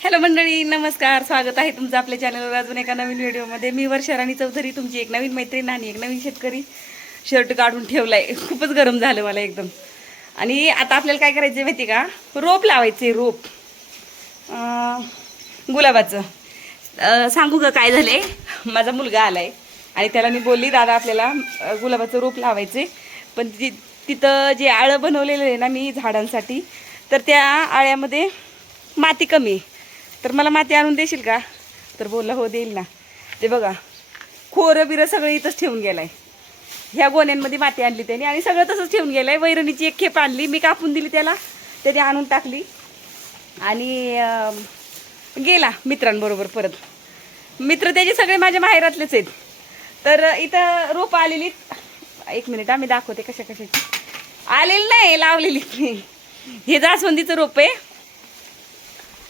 Hello मंडळी नमस्कार. स्वागत आहे तुमचं आपल्या चॅनलवर अजून एका नवीन व्हिडिओमध्ये मी वर्षा राणी चौधरी तुमची एक नवीन मैत्रीण आणि एक नवीन शेतकरी. शर्ट काढून ठेवला आहे खूपच गरम झालं मला एकदम. आणि आता आपल्याला काय करायचं माहिती का? रोप लावायचे रोप. गुलाबाचं. सांगू का काय झालंय? माझा मुलगा आलाय आणि त्याला मी बोलली दादा आपल्याला गुलाबाचं रोप लावायचे पण ति तिथं जे आळं बनवलेलं आहे ना मी झाडांसाठी तर त्या आळ्यामध्ये माती कमी आहे. तर मला माती आणून देशील का? तर बोलला हो देईल ना. ते बघा खोरं बिरं सगळं इथंच ठेवून गेलाय. ह्या गोण्यांमध्ये माती आणली त्याने आणि सगळं तसंच ठेवून आहे वैरणीची एक खेप आणली मी कापून दिली त्याला. त्याने आणून टाकली. आणि गेला मित्रांबरोबर परत. मित्र त्याचे सगळे माझ्या माहेरातलेच आहेत. तर इथं रोपं आलेली एक मिनिट आम्ही दाखवते कशा कशाची. आलेली नाही लावलेली मी हे जास्वंदीचं रोप आहे.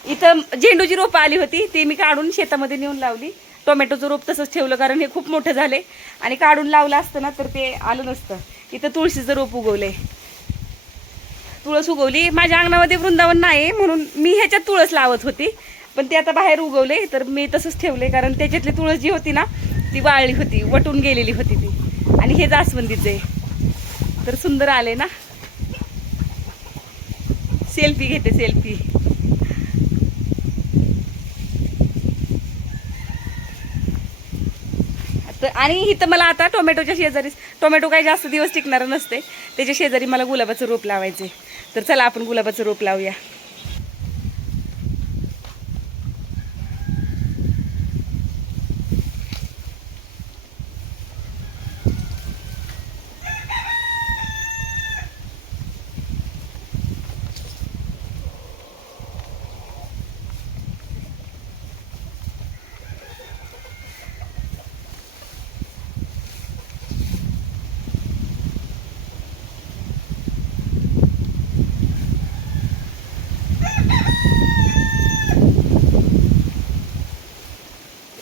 इथं झेंडूची रोपं आली होती ती मी काढून शेतामध्ये नेऊन लावली. टोमॅटोचं रोप तसंच ठेवलं कारण हे खूप मोठं झाले. आणि काढून लावलं असतं ना तर ते आलं नसतं. इथं तुळशीचं रोप उगवलंय. तुळस उगवली. माझ्या अंगणामध्ये वृंदावन नाही म्हणून मी ह्याच्यात तुळस लावत होती. पण ते आता बाहेर उगवले तर मी तसंच ठेवले कारण त्याच्यातली तुळस जी होती ना ती वाळली होती वटून गेलेली होती ती. आणि हे जास्वंदीचं आहे. तर सुंदर आले ना. सेल्फी घेते सेल्फी तर आणि इथं मला आता टोमॅटोच्या शेजारी टोमॅटो काही जास्त दिवस टिकणार नसते. त्याच्या शेजारी मला गुलाबाचं रोप लावायचे तर चला आपण गुलाबाचं रोप लावूया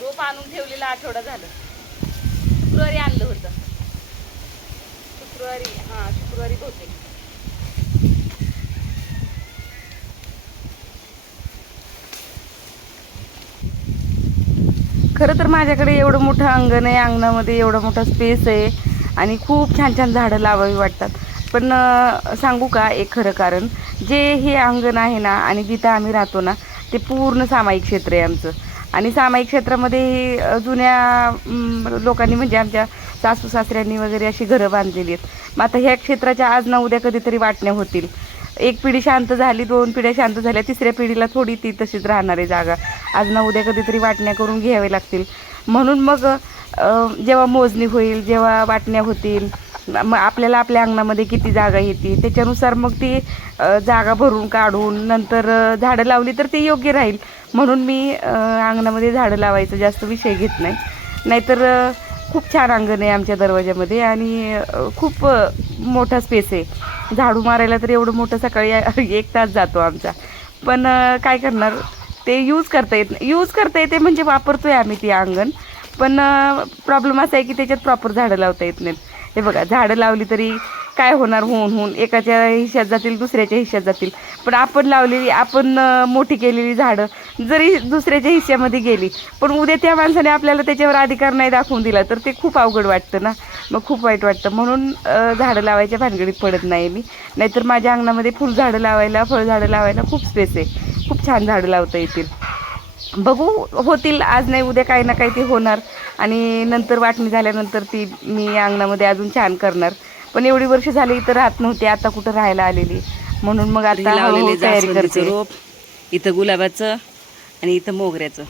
रोप आणून ठेवलेला आठवडा झालं. शुक्रवारी आणलं होतं. शुक्रवारी हां शुक्रवारी होते. खरं तर माझ्याकडे एवढं मोठं अंगण आहे अंगणामध्ये एवढा मोठा स्पेस आहे आणि खूप छान छान झाडं लावावी वाटतात. पण सांगू का एक खरं कारण? जे हे अंगण आहे ना आणि जिथं आम्ही राहतो ना ते पूर्ण सामायिक क्षेत्र आहे आमचं. आणि सामायिक क्षेत्रामध्ये जुन्या लोकांनी म्हणजे आमच्या सासू सासऱ्यांनी वगैरे अशी घरं बांधलेली आहेत. मग आता ह्या क्षेत्राच्या आज ना उद्या कधीतरी वाटण्या होतील. एक पिढी शांत झाली दोन पिढ्या शांत झाल्या तिसऱ्या पिढीला थोडी ती तशीच राहणार आहे जागा. आज ना उद्या कधीतरी वाटण्या करून घ्यावे लागतील. म्हणून मग जेव्हा मोजणी होईल जेव्हा वाटण्या होतील मग आपल्याला आपल्या अंगणामध्ये किती जागा येते त्याच्यानुसार मग ती जागा भरून काढून नंतर झाडं लावली तर ते योग्य राहील. म्हणून मी अंगणामध्ये झाडं लावायचा जास्त विषय घेत नाही. नाहीतर खूप छान अंगण आहे आमच्या दरवाजामध्ये आणि खूप मोठा स्पेस आहे. झाडू मारायला तर एवढं मोठं सकाळी एक तास जातो आमचा. पण काय करणार? ते यूज करता येत नाही. यूज करता येते म्हणजे वापरतो आहे आम्ही ती अंगण. पण प्रॉब्लेम असा आहे की त्याच्यात प्रॉपर झाडं लावता येत नाहीत. हे बघा झाडं लावली तरी काय होणार? होऊन होऊन. एकाच्या हिश्यात जातील दुसऱ्याच्या हिश्यात जातील. पण आपण लावलेली आपण मोठी केलेली झाडं जरी दुसऱ्याच्या हिश्श्यामध्ये गेली पण उद्या त्या माणसाने आपल्याला त्याच्यावर अधिकार नाही दाखवून दिला तर ते खूप अवघड वाटतं ना? मग खूप वाईट वाटतं. म्हणून झाडं लावायच्या भानगडीत पडत नाही मी. नाहीतर माझ्या अंगणामध्ये फुलझाडं लावायला फळझाडं लावायला खूप स्पेस आहे. खूप छान झाडं लावता येतील. बघू होतील. आज नाही उद्या काही ना काही ते होणार. आणि नंतर वाटणी झाल्यानंतर ती मी अंगणामध्ये अजून छान करणार. पण एवढी वर्ष झाली इथं राहत नव्हती आता कुठं राहायला आलेली. म्हणून मग आता लावलेले तयारी करते. रोप इथं गुलाबाचं आणि इथं मोगऱ्याचं.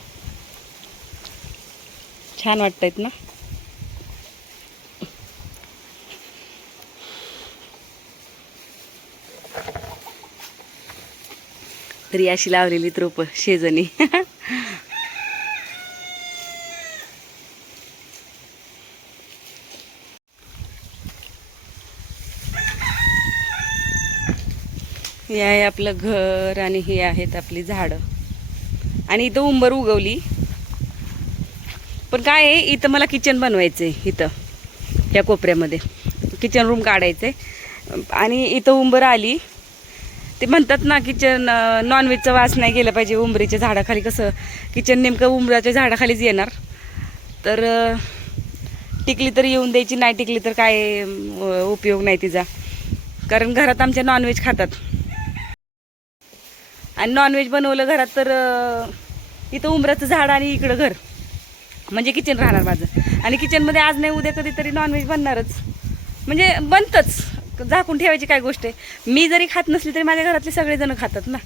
छान वाटतायत ना? तरी अशी लावलेली रोप शेजनी हे आहे आपलं घर आणि हे आहेत आपली झाडं. आणि इथं उंबर उगवली. पण काय आहे इथं मला किचन बनवायचं आहे इथं या कोपऱ्यामध्ये. किचन रूम काढायचं आहे आणि इथं उंबर आली. ते म्हणतात ना किचन नॉनव्हेजचा वास नाही गेला पाहिजे उंबरीच्या झाडाखाली. कसं किचन नेमकं उंबराच्या झाडाखालीच येणार. तर टिकली तर येऊन द्यायची नाही टिकली तर काय उपयोग नाही तिचा. कारण घरात आमच्या नॉनव्हेज खातात. आणि नॉनव्हेज बनवलं घरात तर इथं उंबराचं झाड आणि इकडं घर. म्हणजे किचन राहणार माझं. आणि किचनमध्ये आज नाही उद्या कधीतरी नॉनव्हेज बनणारच. म्हणजे बनतंच. झाकून ठेवायची काय गोष्ट आहे? मी जरी खात नसली तरी माझ्या घरातले सगळेजण खातात ना.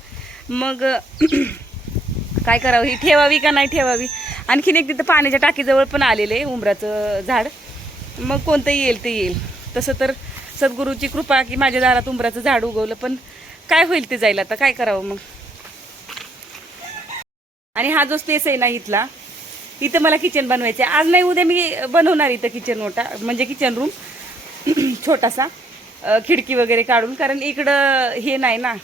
मग काय करावं? ही ठेवावी का नाही ठेवावी? आणखीन एक तिथं पाण्याच्या टाकीजवळ पण आलेलं आहे उंबराचं झाड. मग कोणतं येईल ते येईल. तसं तर सद्गुरूची कृपा की माझ्या दारात उंबराचं झाड उगवलं पण काय होईल ते जाईल आता काय करावं मग? आणि हा जो स्पेस आहे ना इथला इथं मला किचन बनवायचं आहे आज नाही उद्या मी बनवणार इथं किचन मोठा म्हणजे किचन रूम छोटासा खिडकी वगैरे काढून कारण इकडं हे नाही ना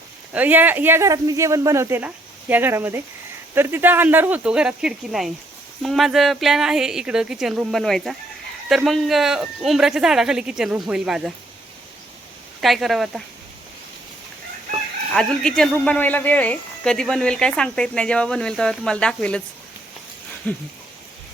या या घरात मी जेवण बनवते ना या घरामध्ये तर तिथं अंधार होतो घरात खिडकी नाही. मग माझं प्लॅन आहे इकडं किचन रूम बनवायचा. तर मग उमराच्या उंबराच्या झाडाखाली किचन रूम होईल माझा. काय करावं आता? अजून किचन रूम बनवायला वेळ आहे. कधी बनवेल काय सांगता येत नाही जेव्हा बनवेल तेव्हा तुम्हाला दाखवेलच.